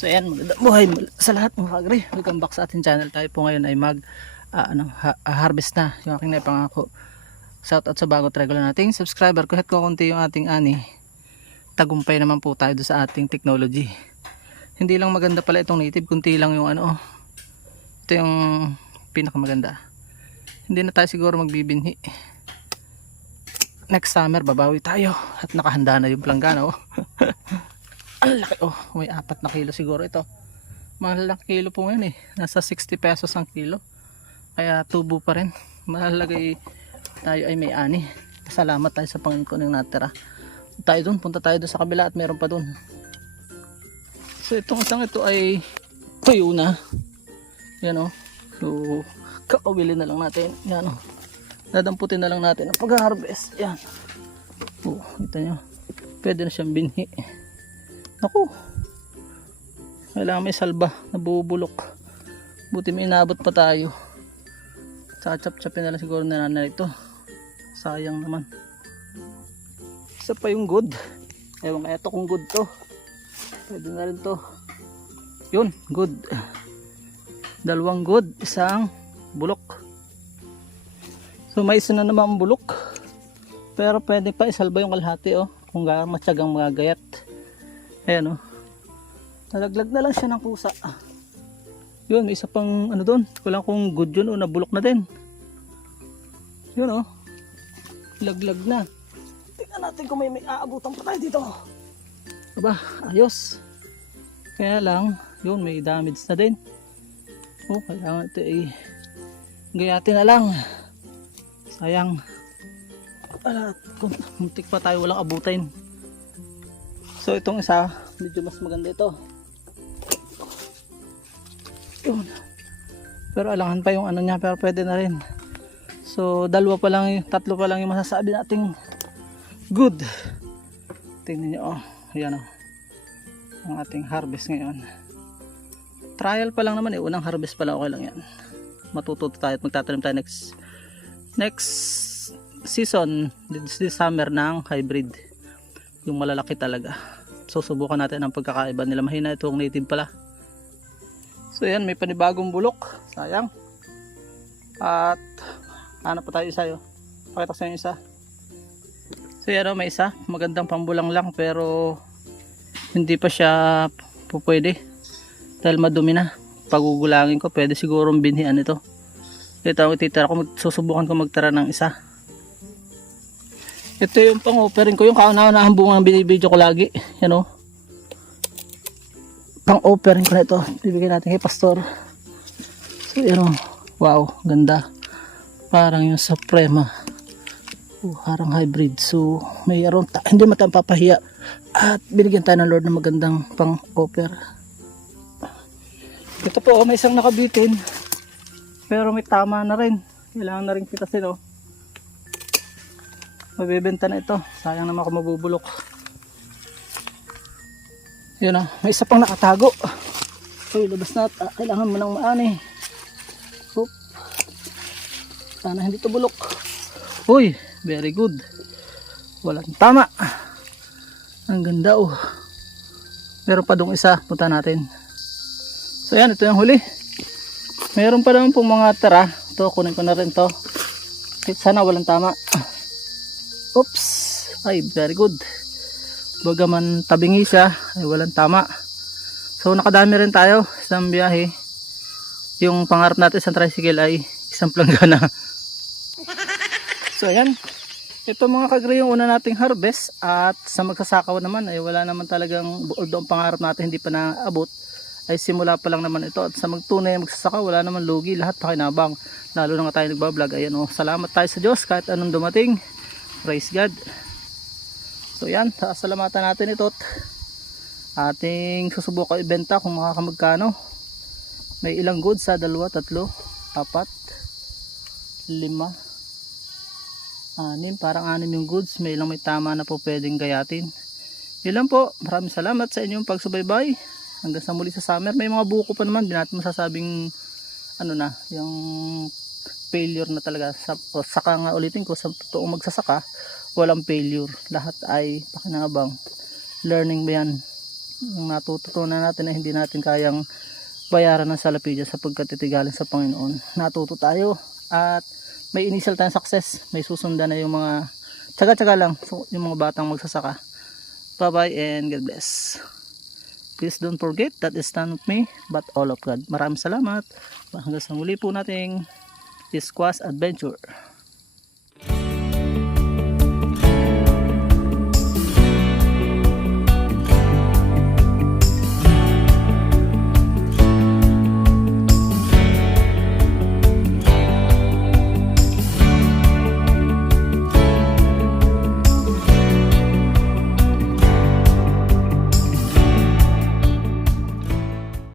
So ayan, magandang buhay sa lahat mga kagre. Welcome back sa ating channel. Tayo po ngayon ay harvest na yung aking naipangako. Shout out sa bago regular nating subscriber. Kahit ko konti yung ating ani, tagumpay naman po tayo sa ating technology. Hindi lang maganda pala itong native, kunti lang yung ano. Ito yung pinakamaganda. Hindi na tayo siguro magbibinhi. Next summer babawi tayo at nakahanda na yung planggana. Ang laki, may 4 na kilo siguro ito. Mahal kilo po ngayon nasa 60 pesos ang kilo, kaya tubo pa rin. Malalagay tayo ay may ani. Salamat tayo sa Panginoon ko ng natira tayo dun. Punta tayo dun sa kabila at meron pa dun. So itong isang ito ay tuyo na yan so kakawili na lang natin yan dadamputin na lang natin ang pag-harvest yan. Kita nyo, pwede na siyang binhi. Naku, kailangan may salba, nabubulok. Buti may inabot pa tayo. Chachap-chapin na lang siguro na nanay ito. Sayang naman. Isa pa yung good. Ewan kaya ito kung good to. Pwede na rin to. Yun, good. 2 good, isang bulok. So may isa na naman bulok. Pero pwede pa isalba yung kalahati kung matyagang magagayat. Ayan nalaglag na lang siya ng kusa. Yun, may isa pang doon. Kulang kung good yun nabulok na din. Yun laglag na. Tingnan natin kung may aabutan pa tayo dito. Aba, ayos. Kaya lang, yun may damage na din. Kailangan ito gayatin na lang. Sayang. Muntik pa tayo walang abutin. So itong isa, medyo mas maganda ito. Yun. Pero alangan pa yung niya, pero pwede na rin. So 3 pa lang yung masasabi nating good. Tingnan niyo ayan ang ating harvest ngayon. Trial pa lang naman unang harvest pa lang, okay lang yan. Matututo tayo at magtatanim tayo next season, this summer ng hybrid. Yung malalaki talaga. So subukan natin ang pagkakaiba nila. Mahina itong native pala. So yan, may panibagong bulok. Sayang. At hanap pa tayo isa pakita ko sa inyo isa. So yan may isa. Magandang pambulang lang pero hindi pa siya pwede dahil madumi na. Pagugulangin ko pwede sigurong binhian ito. Ito ititira ko, susubukan ko magtara ng isa. Ito yung pang-offering ko, yung kauna-unahang bunga ng binibidyo ko lagi. Yan pang-offering ko na ito. Bibigyan natin kay Pastor. So yan wow, ganda. Parang yung Suprema. Parang hybrid. So may hindi matampapahiya. At binigyan tayo ng Lord ng magandang pang-offer. Ito po, may isang nakabitin. Pero may tama na rin. Kailangan na rin pitasin mabibenta na ito. Sayang naman ako mabubulok. Yun may isa pang nakatago. Labas na. Kailangan mo nang maani. Sana hindi ito bulok. Very good. Walang tama. Ang ganda Meron pa dong isa. Punta natin. So yan, ito yung huli. Meron pa naman pong mga tara. Ito, kunin ko na rin to. Sana walang tama. Oops, very good. Bagaman tabingi siya, ay walang tama. So nakadami rin tayo isang biyahe. Yung pangarap natin sa tricycle ay isang planggana. So ayan, ito mga kagre yung una nating harvest. At sa magsasakaw naman ay wala naman talagang, although ang pangarap natin hindi pa naabot, ay simula pa lang naman ito. At sa magtunay magsasakaw wala naman lugi, lahat pakinabang. Lalo na nga tayo nagbablog. Ayan salamat tayo sa Diyos kahit anong dumating. Praise God. So yan, sasalamatan natin ito. Ating susubukan ibenta kung makakamagkano. May ilang goods 2, 3, 4, 5, 6, parang 6 yung goods. May ilang may tama na po pwedeng gayatin. Yun lang po, maraming salamat sa inyong pagsubaybay. Hanggang sa muli sa summer. May mga buko pa naman, di natin masasabing yung failure na talaga. Saka nga ulitin ko, sa totoong magsasaka walang failure, lahat ay pakinabang, learning ba yan. Natututunan natin na hindi natin kayang bayaran ng salapi dyan sapagkat itigaling sa Panginoon. Natuto tayo at may initial tayong success. May susundan na yung mga tsaga-tsaga lang yung mga batang magsasaka. Bye bye and God bless. Please don't forget that is not of me but all of God. Maraming salamat. Hanggang sa muli po nating Squash Adventure.